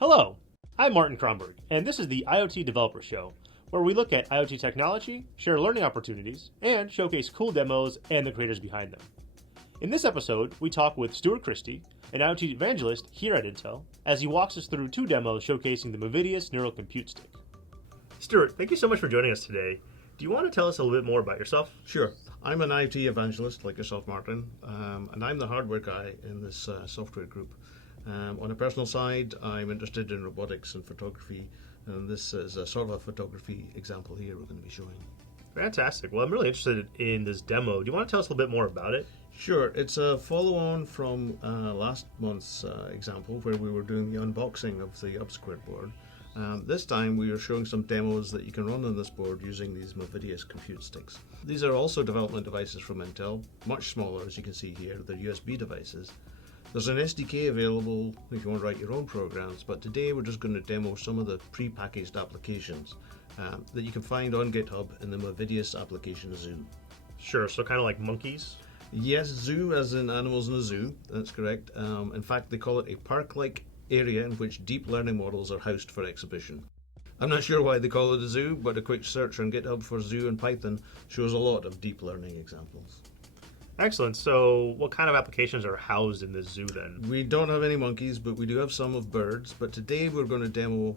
Hello, I'm Martin Kronberg, and this is the IoT Developer Show, where we look at IoT technology, share learning opportunities, and showcase cool demos and the creators behind them. In this episode, we talk with Stuart Christie, an IoT evangelist here at Intel, as he walks us through two demos showcasing the Movidius Neural Compute Stick. Stuart, thank you so much for joining us today. Do you want to tell us a little bit more about yourself? Sure. I'm an IoT evangelist like yourself, Martin, and I'm the hardware guy in this software group. On a personal side, I'm interested in robotics and photography, and this is a sort of a photography example here we're going to be showing. Fantastic. Well, I'm really interested in this demo. Do you want to tell us a little bit more about it? Sure. It's a follow-on from last month's example where we were doing the unboxing of the UpSquared board. This time we are showing some demos that you can run on this board using these Movidius compute sticks. These are also development devices from Intel, much smaller as you can see here. They're USB devices. There's an SDK available if you want to write your own programs, but today we're just going to demo some of the pre-packaged applications that you can find on GitHub in the Movidius application Zoo. Sure, so kind of like monkeys? Yes, zoo as in animals in a zoo, that's correct. In fact, they call it a park-like area in which deep learning models are housed for exhibition. I'm not sure why they call it a zoo, but a quick search on GitHub for zoo and Python shows a lot of deep learning examples. Excellent. So what kind of applications are housed in this zoo then? We don't have any monkeys, but we do have some of birds. But today we're going to demo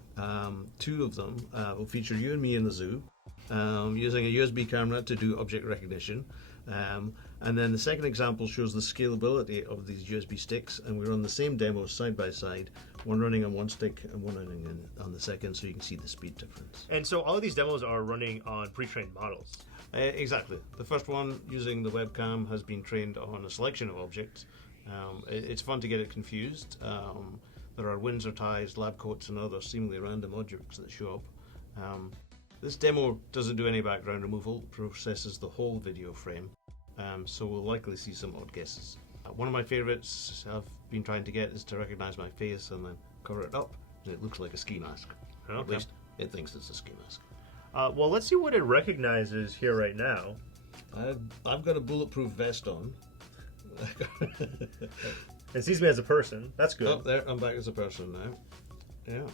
two of them. We'll feature you and me in the zoo using a USB camera to do object recognition. And then the second example shows the scalability of these USB sticks, and we run the same demos side by side, one running on one stick and one running on the second, so you can see the speed difference. And so all of these demos are running on pre-trained models? Exactly. The first one, using the webcam, has been trained on a selection of objects. It's fun to get it confused. There are Windsor ties, lab coats, and other seemingly random objects that show up. This demo doesn't do any background removal, processes the whole video frame, so we'll likely see some odd guesses. One of my favorites I've been trying to get is to recognize my face and then cover it up, and it looks like a ski mask. Okay. At least it thinks it's a ski mask. Well, let's see what it recognizes here right now. I've got a bulletproof vest on. It sees me as a person. That's good. Oh, there, I'm back as a person now. Yeah.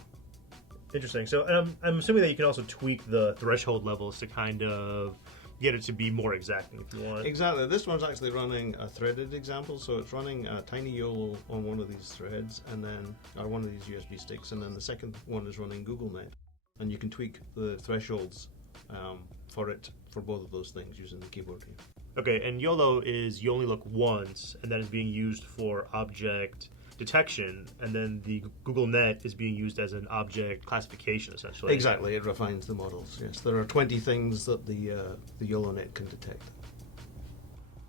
Interesting. So I'm assuming that you can also tweak the threshold levels to kind of get it to be more exacting if you want. Exactly. This one's actually running a threaded example, so it's running a tiny YOLO on one of these threads, and then one of these USB sticks, and then the second one is running GoogleNet, and you can tweak the thresholds for both of those things using the keyboard here. Okay, and YOLO is you only look once, and that is being used for object detection, and then the GoogleNet is being used as an object classification, essentially. Exactly, it refines the models. Yes, there are 20 things that the YOLONet can detect.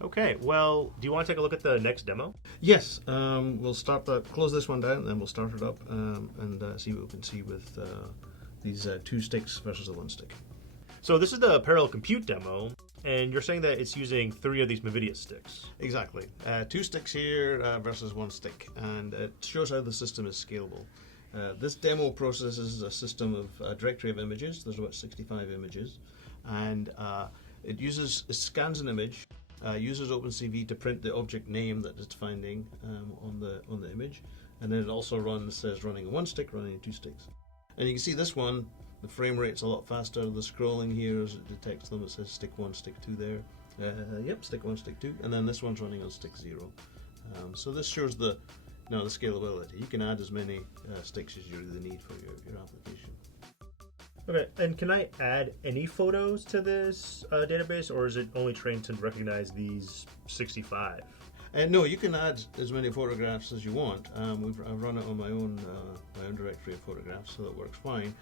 Okay, well, do you want to take a look at the next demo? Yes, we'll start that. Close this one down, and then we'll start it up and see what we can see with these two sticks versus the one stick. So this is the parallel compute demo, and you're saying that it's using 3 of these Movidius sticks. Exactly. 2 sticks here versus 1 stick, and it shows how the system is scalable. This demo processes a system of a directory of images. There's about 65 images, and it scans an image, uses OpenCV to print the object name that it's finding on the image, and then it also says running on 1 stick, running on 2 sticks. And you can see this one, the frame rate's a lot faster. The scrolling here as it detects them, it says stick 1, stick 2 there. Yep, stick 1, stick 2. And then this one's running on stick 0. So this shows the scalability. You can add as many sticks as you really need for your application. Okay, and can I add any photos to this database, or is it only trained to recognize these 65? No, you can add as many photographs as you want. I've run it on my own directory of photographs, so that works fine.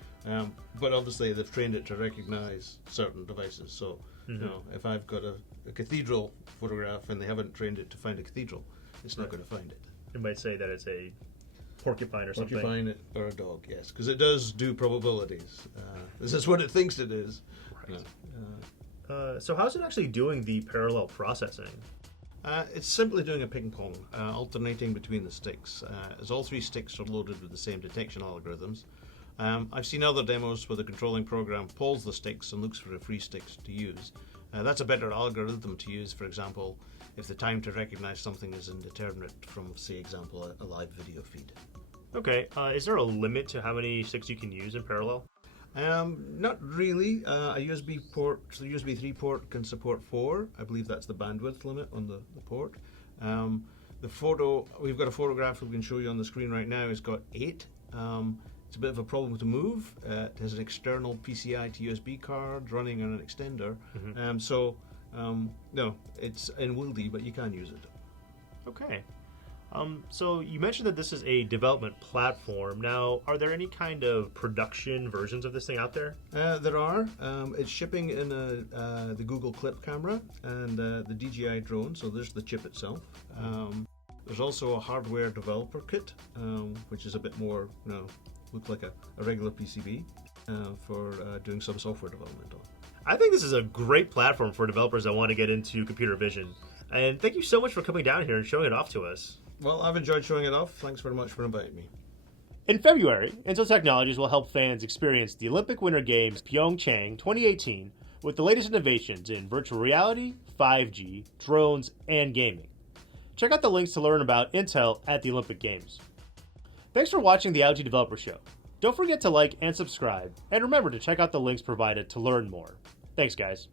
But obviously, they've trained it to recognize certain devices. So, if I've got a cathedral photograph and they haven't trained it to find a cathedral, it's not going to find it. It might say that it's a porcupine or something. Porcupine or a dog, yes, because it does do probabilities. This is what it thinks it is. Right. So how's it actually doing the parallel processing? It's simply doing a ping pong, alternating between the sticks, as all 3 sticks are loaded with the same detection algorithms. I've seen other demos where the controlling program polls the sticks and looks for a free stick to use. That's a better algorithm to use, for example, if the time to recognize something is indeterminate from, say, example, a live video feed. Okay. Is there a limit to how many sticks you can use in parallel? Not really. A USB port, so the USB 3 port can support 4. I believe that's the bandwidth limit on the port. We've got a photograph we can show you on the screen right now. It's got 8. It's a bit of a problem to move. It has an external PCI to USB card running on an extender. No, it's unwieldy, but you can use it. Okay. So you mentioned that this is a development platform. Now, are there any kind of production versions of this thing out there? There are. It's shipping in the Google Clip camera and the DJI drone, so there's the chip itself. There's also a hardware developer kit, which is a bit more, look like a regular PCB for doing some software development on. I think this is a great platform for developers that want to get into computer vision. And thank you so much for coming down here and showing it off to us. Well, I've enjoyed showing it off. Thanks very much for inviting me. In February, Intel Technologies will help fans experience the Olympic Winter Games Pyeongchang 2018 with the latest innovations in virtual reality, 5G, drones, and gaming. Check out the links to learn about Intel at the Olympic Games. Thanks for watching the IoT Developer Show. Don't forget to like and subscribe, and remember to check out the links provided to learn more. Thanks, guys.